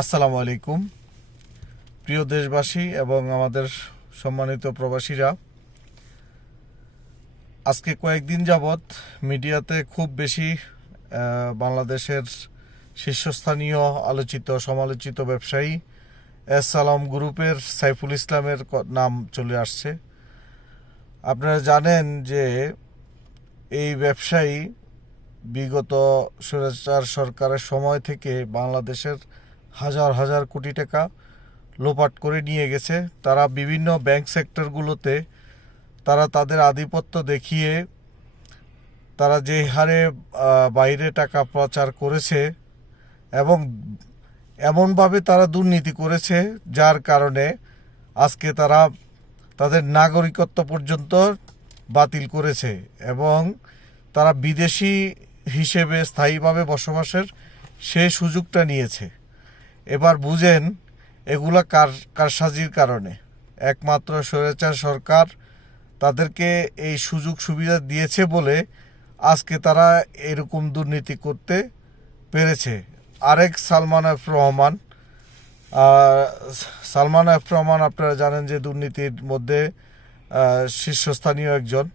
আসসালামু আলাইকুম প্রিয় দেশবাসী এবং আমাদের সম্মানিত প্রবাসীরা। আজকে কয়েকদিন যাবৎ মিডিয়াতে খুব বেশি বাংলাদেশের শীর্ষস্থানীয় আলোচিত সমালোচিত ব্যবসায়ী এস সালাম গ্রুপের সাইফুল ইসলামের নাম চলে আসছে। আপনারা জানেন যে এই ব্যবসায়ী বিগত স্বৈরাচার সরকারের সময় থেকে বাংলাদেশের হাজার হাজার কোটি টাকা লোপাট করে নিয়ে গেছে। তারা বিভিন্ন ব্যাংক সেক্টরগুলোতে তারা তাদের আধিপত্য দেখিয়ে তারা যে হারে বাইরে টাকা পাচার করেছে এবং এমনভাবে তারা দুর্নীতি করেছে যার কারণে আজকে তারা তাদের নাগরিকত্ব পর্যন্ত বাতিল করেছে এবং তারা বিদেশি হিসেবে স্থায়ীভাবে বসবাসের সেই সুযোগটা নিয়েছে। এবার বুঝেন এগুলা কারসাজির কারণে একমাত্র স্বৈরাচার সরকার তাদেরকে এই সুযোগ সুবিধা দিয়েছে বলে আজকে তারা এরকম দুর্নীতি করতে পেরেছে। আরেক সালমান এফ রহমান আপনারা জানেন যে দুর্নীতির মধ্যে শীর্ষস্থানীয় একজন।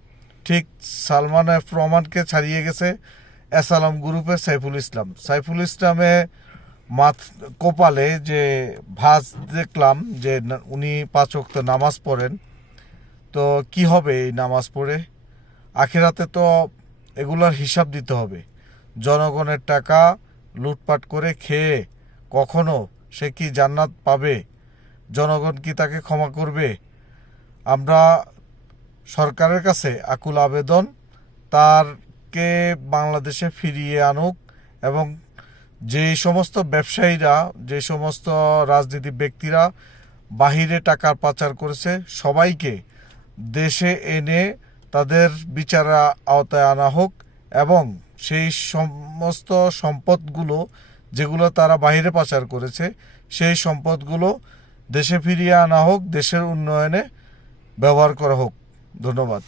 ঠিক সালমান এফ রহমানকে ছাড়িয়ে গেছে এস সালাম গ্রুপের সাইফুল ইসলামে কপালে যে ভাঁজ দেখলাম যে উনি 5 ওয়াক্ত নামাজ পড়েন। তো কি হবে এই নামাজ পড়ে? আখিরাতে তো এগুলোর হিসাব দিতে হবে। জনগণের টাকা লুটপাট করে খেয়ে কখনো সে কি জান্নাত পাবে? জনগণ কি তাকে ক্ষমা করবে? আমরা সরকারের কাছে আকুল আবেদন, তারকে বাংলাদেশে ফিরিয়ে আনুক এবং যে সমস্ত ব্যবসায়ীরা, যে সমস্ত রাজনীতি ব্যক্তিরা বাহিরে টাকার পাচার করেছে সবাইকে দেশে এনে তাদের বিচারের আওতায় আনা হোক এবং সেই সমস্ত সম্পদগুলো যেগুলো তারা বাহিরে পাচার করেছে সেই সম্পদগুলো দেশে ফিরিয়ে আনা হোক, দেশের উন্নয়নে ব্যবহার করা হোক। ধন্যবাদ।